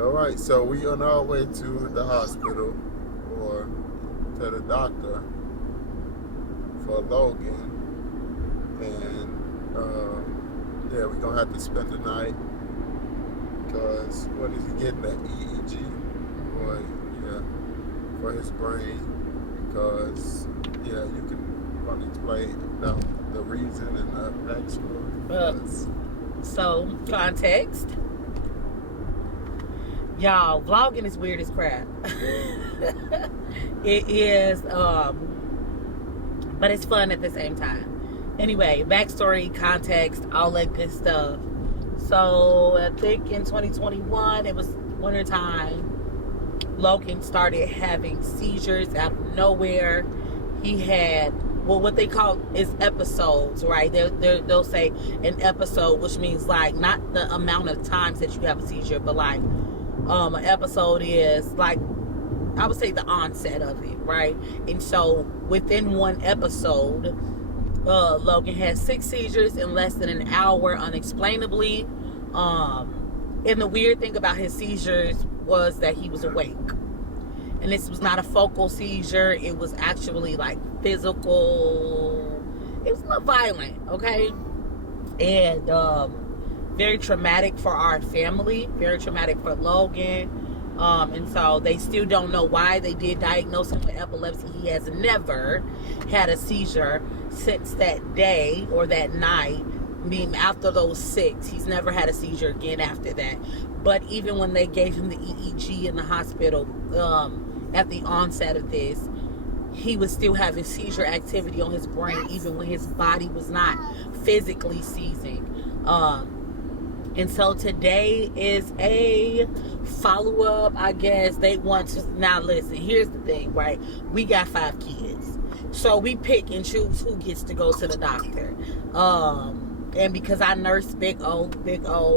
All right, so we on our way to the hospital or to the doctor for Logan, and yeah, we're gonna have to spend the night because what is he getting, that EEG or for his brain? Because you can probably explain the reason and the backstory. So context. Y'all, vlogging is weird as crap. It is, but it's fun at the same time. Anyway, backstory, context, all that good stuff. So, I think in 2021, it was wintertime. Logan started having seizures out of nowhere. He had, what they call is episodes, right? They'll say an episode, which means like not the amount of times that you have a seizure, but like an episode is like, I would say the onset of it, right? And so within one episode, Logan had 6 seizures in less than an hour unexplainably. And the weird thing about his seizures was that he was awake. And this was not a focal seizure. It was actually like physical. It was a little violent, okay? And very traumatic for our family. Very traumatic for Logan. And so they still don't know why they did diagnose him with epilepsy. He has never had a seizure since that day or that night. I mean, after those 6, he's never had a seizure again after that. But even when they gave him the EEG in the hospital, at the onset of this, he was still having seizure activity on his brain, even when his body was not physically seizing. And so today is a follow-up, I guess. They want to, now listen, here's the thing, right? We got 5 kids. So we pick and choose who gets to go to the doctor. And because I nurse Big O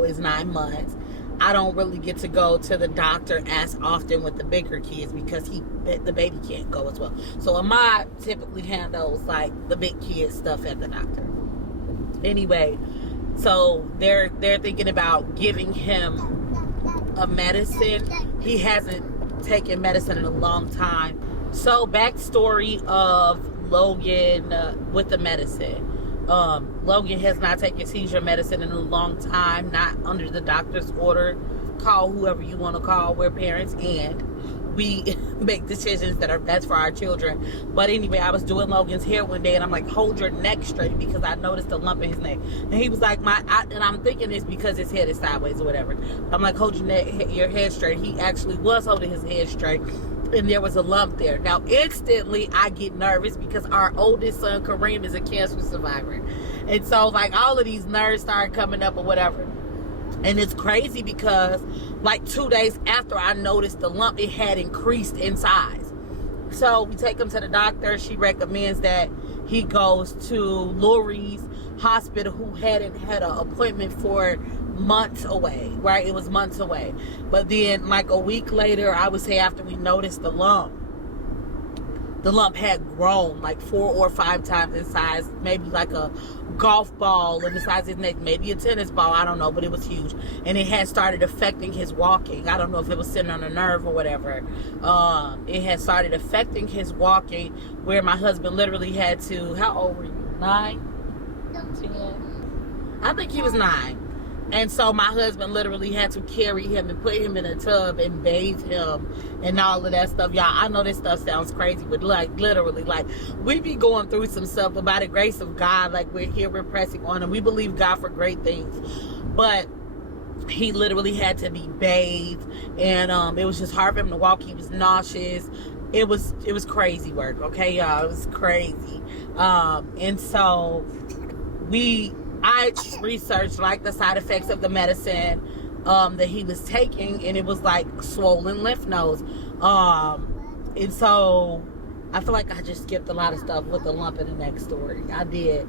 is 9 months, I don't really get to go to the doctor as often with the bigger kids because the baby can't go as well. So Ahmad typically handles like the big kid stuff at the doctor. Anyway, so they're thinking about giving him a medicine. He hasn't taken medicine in a long time. So backstory of Logan with the medicine. Logan has not taken seizure medicine in a long time, not under the doctor's order. Call whoever you want to call. We're parents and we make decisions that's for our children. But anyway, I was doing Logan's hair one day and I'm like, hold your neck straight, because I noticed a lump in his neck. And he was like, and I'm thinking it's because his head is sideways or whatever. I'm like, hold your head straight. He actually was holding his head straight. And there was a lump there. Now, instantly, I get nervous because our oldest son, Kareem, is a cancer survivor. And so, like, all of these nerves started coming up or whatever. And it's crazy because, like, 2 days after I noticed the lump, it had increased in size. So, we take him to the doctor. She recommends that he goes to Lurie's hospital, who hadn't had an appointment for months away, right? It was months away. But then like a week later, I would say after we noticed the lump had grown like 4 or 5 times in size, maybe like a golf ball in the size of his neck, maybe a tennis ball, I don't know, but it was huge. And it had started affecting his walking. I don't know if it was sitting on a nerve or whatever. It had started affecting his walking, where my husband literally had to, how old were you? 9? 10? I think he was 9. And so my husband literally had to carry him and put him in a tub and bathe him and all of that stuff. Y'all, I know this stuff sounds crazy, but like literally, like we be going through some stuff, but by the grace of God, like we're pressing on, and we believe God for great things. But he literally had to be bathed, and it was just hard for him to walk. He was nauseous. It was crazy work, okay, y'all. It was crazy. And so I researched like the side effects of the medicine that he was taking, and it was like swollen lymph nodes. And so I feel like I just skipped a lot of stuff with the lump in the neck story. I did.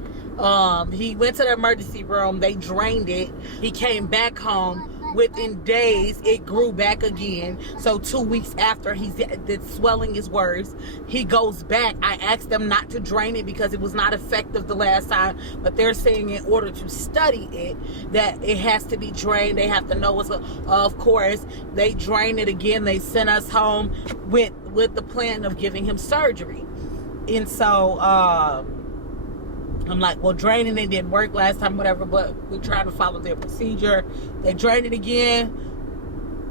He went to the emergency room. They drained it. He came back home Within days, it grew back again. So 2 weeks after the swelling is worse, he goes back. I asked them not to drain it because it was not effective the last time, but they're saying in order to study it, that it has to be drained. They have to know what's up. Of course, they drain it again. They sent us home with the plan of giving him surgery. And so, I'm like, well, draining it didn't work last time, whatever, but we're trying to follow their procedure. They drained it again.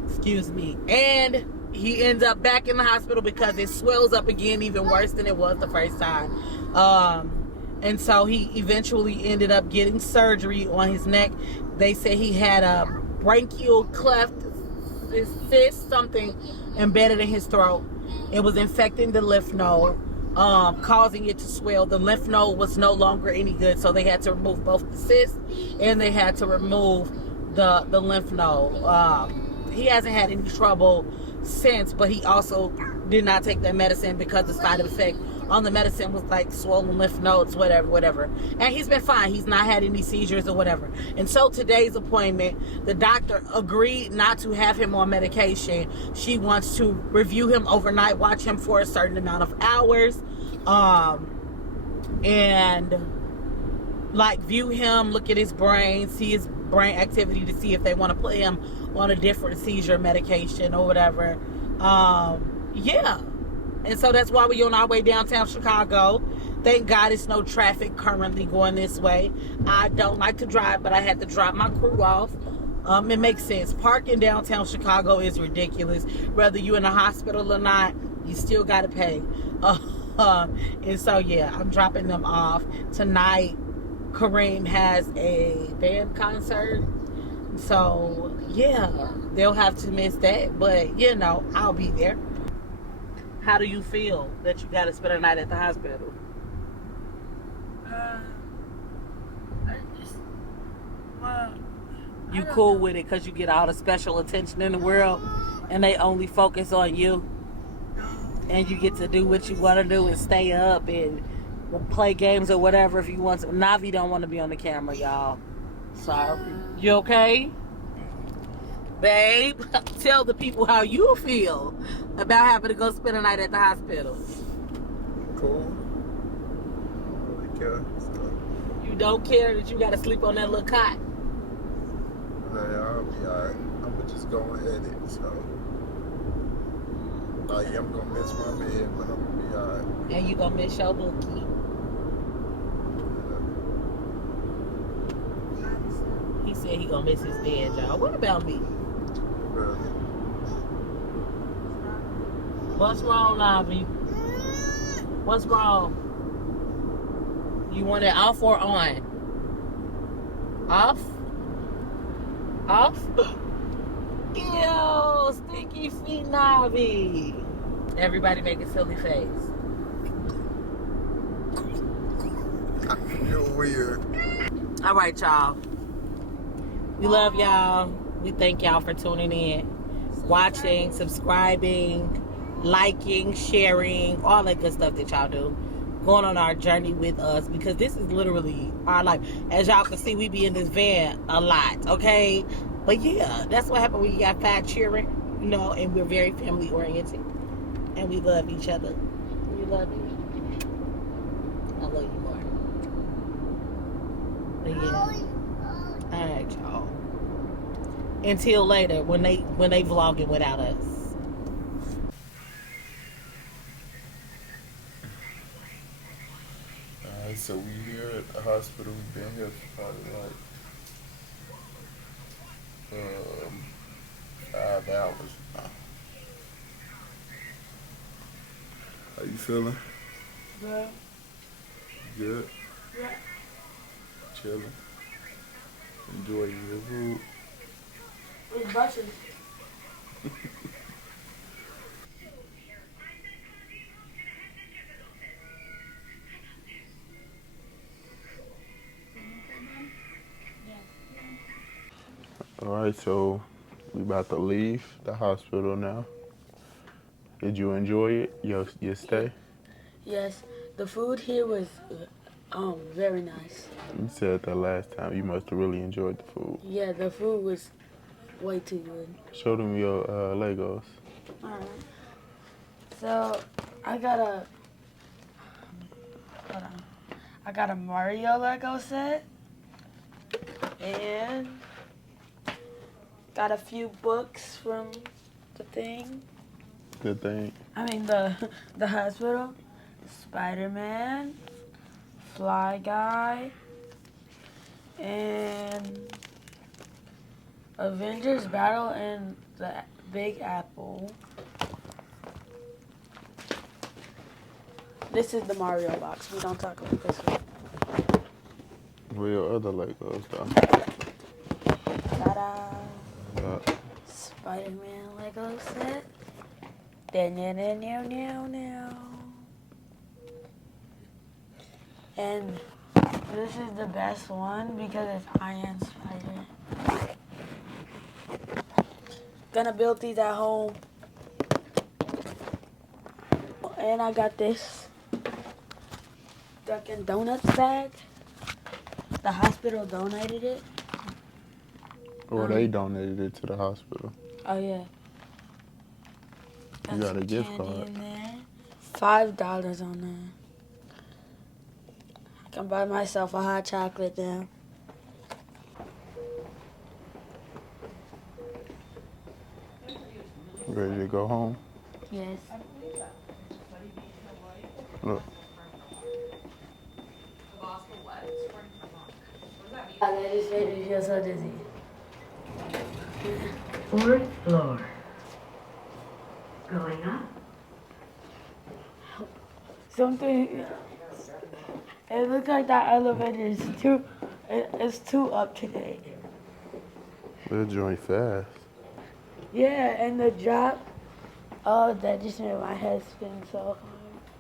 Excuse me. And he ends up back in the hospital because it swells up again, even worse than it was the first time. And so he eventually ended up getting surgery on his neck. They say he had a brachial cleft, cyst, something embedded in his throat. It was infecting the lymph node, causing it to swell. The lymph node was no longer any good, so they had to remove both the cyst and they had to remove the lymph node. He hasn't had any trouble since, but he also did not take that medicine because the side effect on the medicine was like swollen lymph nodes, whatever. And he's been fine. He's not had any seizures or whatever. And so today's appointment, the doctor agreed not to have him on medication. She wants to review him overnight, watch him for a certain amount of hours, and like view him, look at his brain, see his brain activity to see if they want to put him on a different seizure medication or whatever. Yeah. And so that's why we're on our way downtown Chicago. Thank God it's no traffic currently going this way. I don't like to drive, but I had to drop my crew off. It makes sense. Parking downtown Chicago is ridiculous. Whether you're in a hospital or not, you still got to pay. And so, yeah, I'm dropping them off. Tonight, Kareem has a band concert. So, yeah, they'll have to miss that. But, you know, I'll be there. How do you feel that you got to spend a night at the hospital? You cool with it because you get all the special attention in the world and they only focus on you? And you get to do what you want to do and stay up and play games or whatever if you want to. Navi don't want to be on the camera, y'all. Sorry. You okay? Babe, tell the people how you feel about having to go spend a night at the hospital. Cool. I don't really care. So. You don't care that you got to sleep on that little cot? Nah, I'll be alright. I'm going to just go ahead it. So, like, I'm going to miss my bed, but I'm going to be alright. And you going to miss your bookie. Yeah. He said he going to miss his bed, y'all. What about me? Really? What's wrong, Navi? What's wrong? You want it off or on? Off? Off? Ew, stinky feet, Navi. Everybody make a silly face. You're weird. All right, y'all. We love y'all. We thank y'all for tuning in, watching, subscribing, liking, sharing, all that good stuff that y'all do. Going on our journey with us, because this is literally our life. As y'all can see, we be in this van a lot, okay? But yeah, that's what happened when you got 5 children, you know, and we're very family oriented. And we love each other. We love you. I love you more. But yeah. All right, y'all. Until later, when they vlogging without us. Alright, so we here at the hospital. We've been here for probably like 5 hours now. How you feeling? Good. Good? Yeah. Chilling? Enjoying your food? It's buses. Alright, so we about to leave the hospital now. Did you enjoy it, your stay? Yes, the food here was very nice. You said that last time. You must have really enjoyed the food. Yeah, the food was way too good. Show them your Legos. Alright. So I got a hold on. I got a Mario Lego set and got a few books from the thing. Good thing. I mean the hospital. Spider-Man, Fly Guy, and Avengers Battle in the Big Apple. This is the Mario box. We don't talk about this one. Where your other Legos though? Ta-da! Yeah. Spider-Man Lego set. Now. And this is the best one because it's Iron Spider. Gonna build these at home. And I got this Dunkin' Donuts bag. The hospital donated it. Or they donated it to the hospital. Oh yeah. You got some a gift candy card. in there. $5 on there. I can buy myself a hot chocolate now. Ready to go home? Yes. Look. That just made me feel so dizzy. 4th floor. Going up. Something. It looks like that elevator is too. It's too up today. That joint fast. Yeah, and the drop. Oh, that just made my head spin so